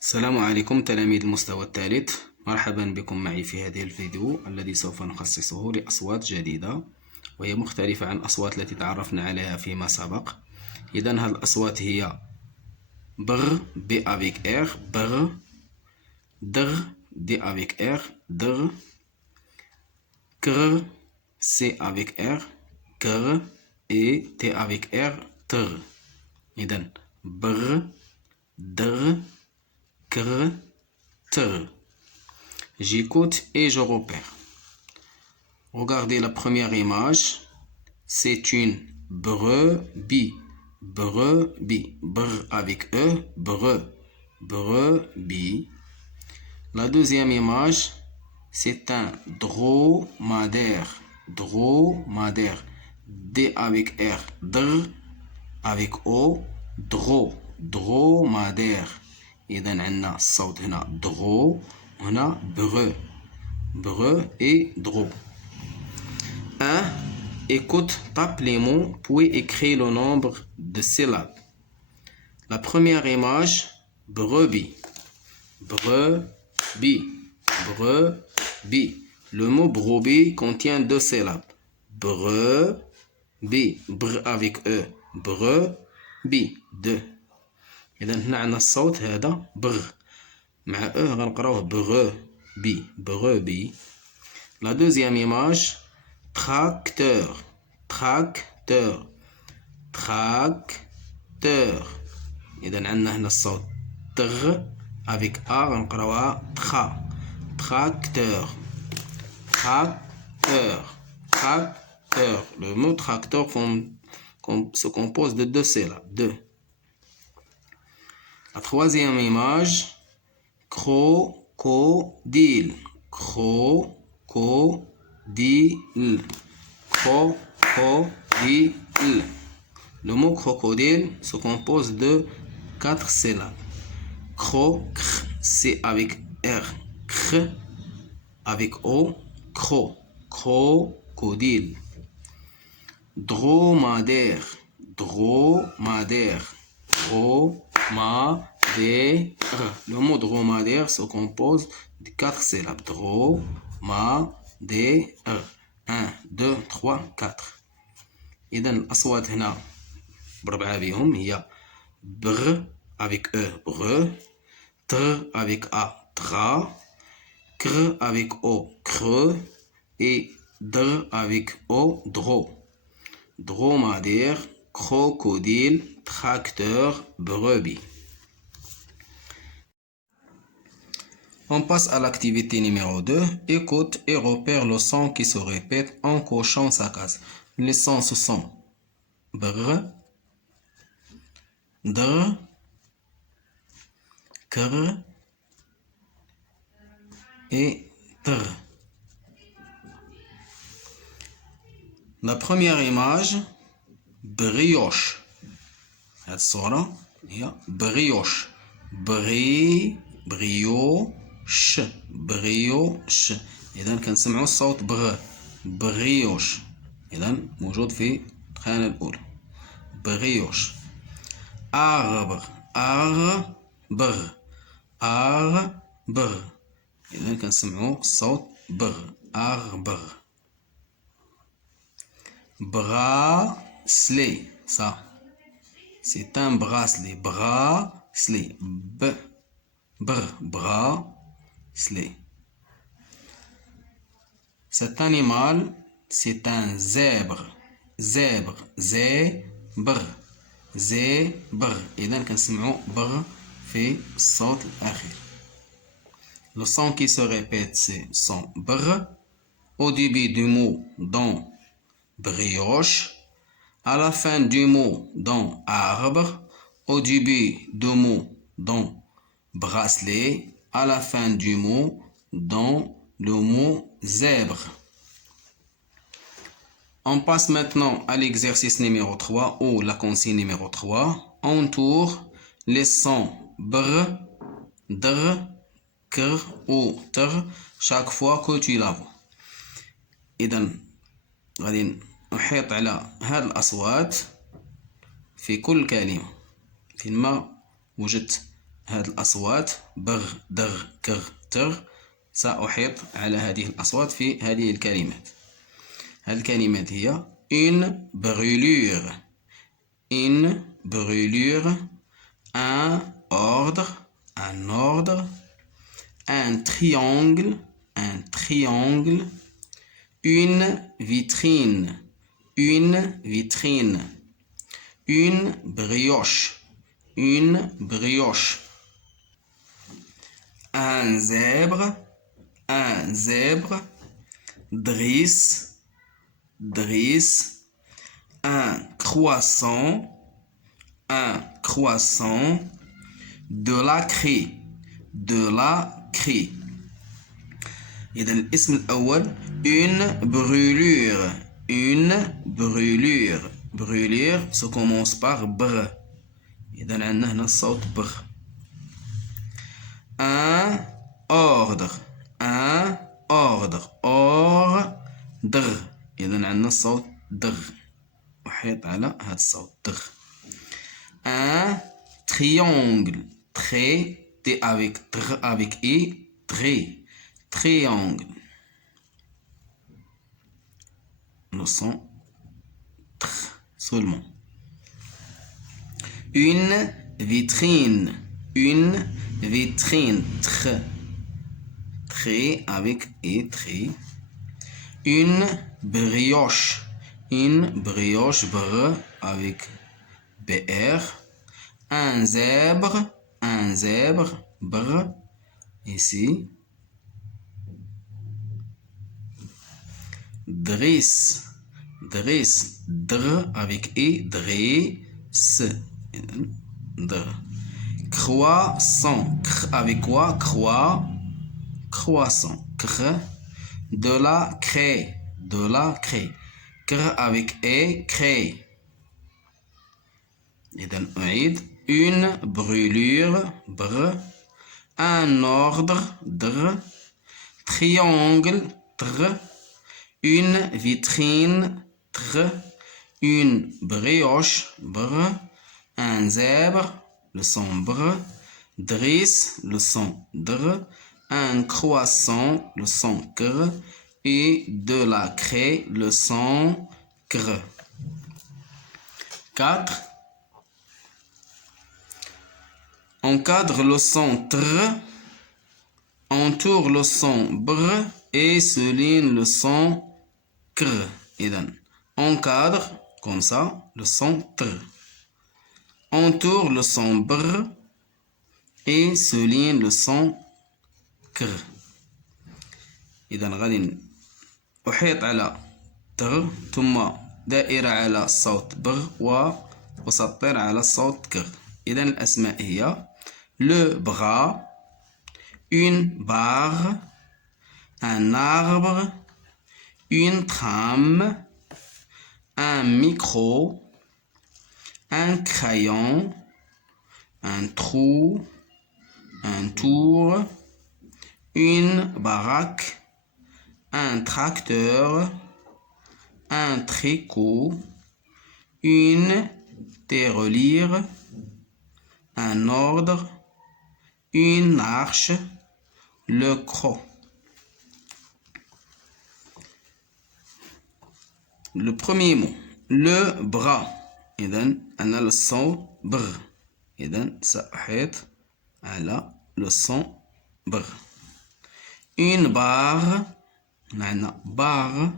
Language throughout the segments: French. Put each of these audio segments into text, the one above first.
السلام عليكم تلاميذ المستوى الثالث. مرحبا بكم معي في هذه الفيديو الذي سوف نخصصه لأصوات جديدة وهي مختلفة عن الأصوات التي تعرفنا عليها فيما سبق. إذن هذه الأصوات هي بر بي avec R بر، در دي avec R در، كر سي avec R كر et T avec R تر. إذن بر در كر تر. J'écoute et je repère. Regardez la première image. C'est une brebis. Brebis. Br avec E. Brebis. La deuxième image, c'est un dromadaire. Dromadaire. D avec R. Dr avec O. Dromadaire. إذن عندنا الصوت هنا درو هنا بغ et dro. 1. Écoute, tape les mots puis écris le nombre de syllabes. La première image, brebis. Brebis. Brebis. Le mot brebis contient 2 syllabes. Brebis. Br avec E. Brebis. 2. إذا هنا عندنا الصوت هذا بغ مع غنقراوه بغبي بغبي. La deuxième image, tracteur. Tracteur. Tracteur. إذا عندنا هنا الصوت تغ avec A غنقراوها تخا. Tracteur. Tracteur. Tracteur. Le mot tracteur se compose de 2 syllabes. 2. La troisième image, crocodile. Crocodile. Crocodile. Le mot crocodile se compose de 4 syllabes. C'est avec R. Cr avec O. Crocodile. Dromadaire. Dromadaire. Le mot dromadaire se compose de 4 syllabes. Dromadaire. 1, 2, 3, 4. إذن الأصوات هنا بربعة بهم هي بر avec E بر، تر avec A tra، كر avec O creux et dr avec O dro. Dromadaire, crocodile, tracteur, brebis. On passe à l'activité numéro 2. Écoute et repère le son qui se répète en cochant sa case. Les sons ce sont br, dr, kr et tr. La première image, brioche. هاد الصورة هي brioche. بريوش. بريوش. إذا كنسمعوا الصوت بغ. بريوش. إذا موجود في الخانة الأولى. بريوش. أربر. أربر. أربر. إذا كنسمعوا الصوت بغ. أربر. Bracelet, ça, c'est un bracelet. Bracelet, bracelet. Cet animal, c'est un zèbre. Zèbre, zèbre, zèbre. إذا كنسمعوا بغ في الصوت الأخير. Le son qui se répète, c'est son br au début du mot dans brioche, à la fin du mot dans arbre, au début du mot dans bracelet, à la fin du mot dans le mot zèbre. On passe maintenant à l'exercice numéro 3 ou la consigne numéro 3. On tourne les sons br, dr, kr ou tr chaque fois que tu la vois. إذن غادي نحيط على هاد الأصوات في كل كلمة. فيما وجدت هذه الأصوات بغ دغ كغ تغ، سأحيط على هذه الأصوات في هذه الكلمات. هذه الكلمات هي une brûlure، une brûlure، un ordre، un ordre، un triangle، un triangle، une vitrine، une vitrine، une brioche، une brioche، un zèbre، un zèbre، drisse، drisse، un croissant، un croissant، de la craie، de la craie. إذا الاسم الأول une brûlure، une brûlure، brûlure se commence par br، إذا عندنا هنا الصوت بر. un ordre، un ordre، ordre، إذا عندنا الصوت دغ، أحيط على هذا الصوت دغ. un triangle، trait، T avec tr avec I، trait، triangle. Le son tr seulement. une vitrine، une vitrine، tr، trait avec I، trait. une brioche، une brioche، br avec br. un zèbre، un zèbre، br ici. drisse، drisse، dr avec i، drisse، dr. croissant، cr avec quoi? Croix، croissant، cr. de la craie، de la craie، cr avec e، craie. إذا أعيد une brûlure، br، un ordre، dr، triangle، tr، une vitrine، tr، une brioche، br، un zèbre، le son br، drisse, le son dr، un croissant, le son cr, et de la craie, le son cr. 4. Encadre le son tr, entoure le son br et souligne le son cr. إذن encadre comme ça le son tr, entoure le son br et souligne le son cr. إذن غادي أحيط على تر ثم دائرة على الصوت بر وأسطر على الصوت كر. إذن الأسماء هي le bras، une barre، un arbre، une trame، un micro، un crayon، un trou، un tour، une baraque، un tracteur، un tricot، une tirelire، un ordre، une arche، le croc. Le premier mot le bras، إذن أنا الصوت بر، إذن سأحيط على le son بر. une barre، معنا barre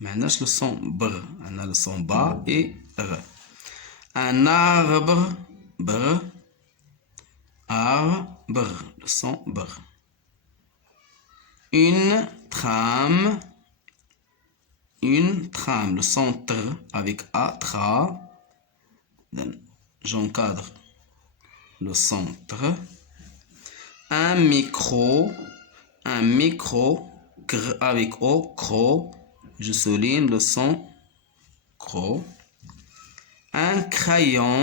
معناش le son بر، عندنا le son با et r. un arbre، بر، arbre، le son بر. une trame، une trame، le son tr avec a، tra. J'encadre le son tr. un micro، un micro، cr avec o، cro. Je souligne le son cro. un crayon،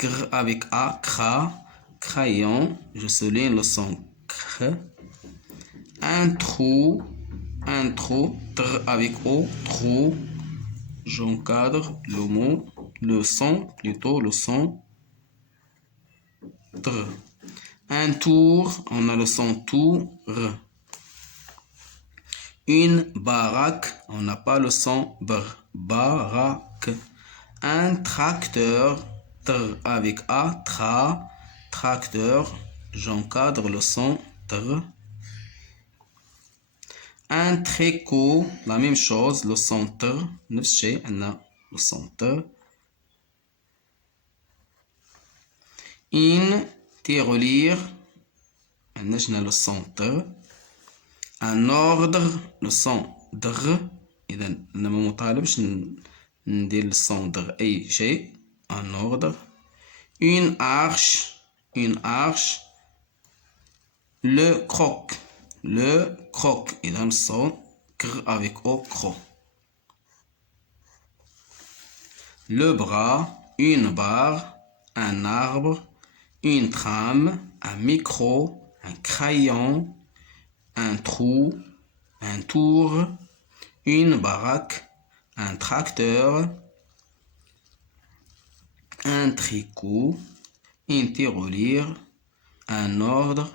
cr avec a، cra. Crayon. Je souligne le son cr. un trou، un trou، tr avec o، trou. J'encadre le mot, le son plutôt, le son tr. Un tour, on a le son tour. Une baraque, on n'a pas le son br. Baraque. Un tracteur, tr avec A, tra, tracteur, j'encadre le son tr. Un tricot, la même chose, le son tr, نفس الشيء, on a le son tr. Une tirelire, on a le son tr. Un ordre, le son dr. إذا أنا ما مطالبش ندير الصون دغ أي شيء. Un ordre. Une arche. Une arche. Le croc. Le croc. إذا الصون كر avec O cro. Le bras. Une barre. Un arbre. Une trame. Un micro. Un crayon. Un trou. Un tour. Une baraque. Un tracteur, un tricot, une tirelire, un ordre,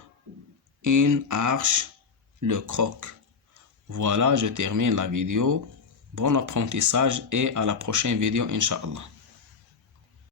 une arche, le croc. Voilà, je termine la vidéo. Bon apprentissage et à la prochaine vidéo, Inch'Allah.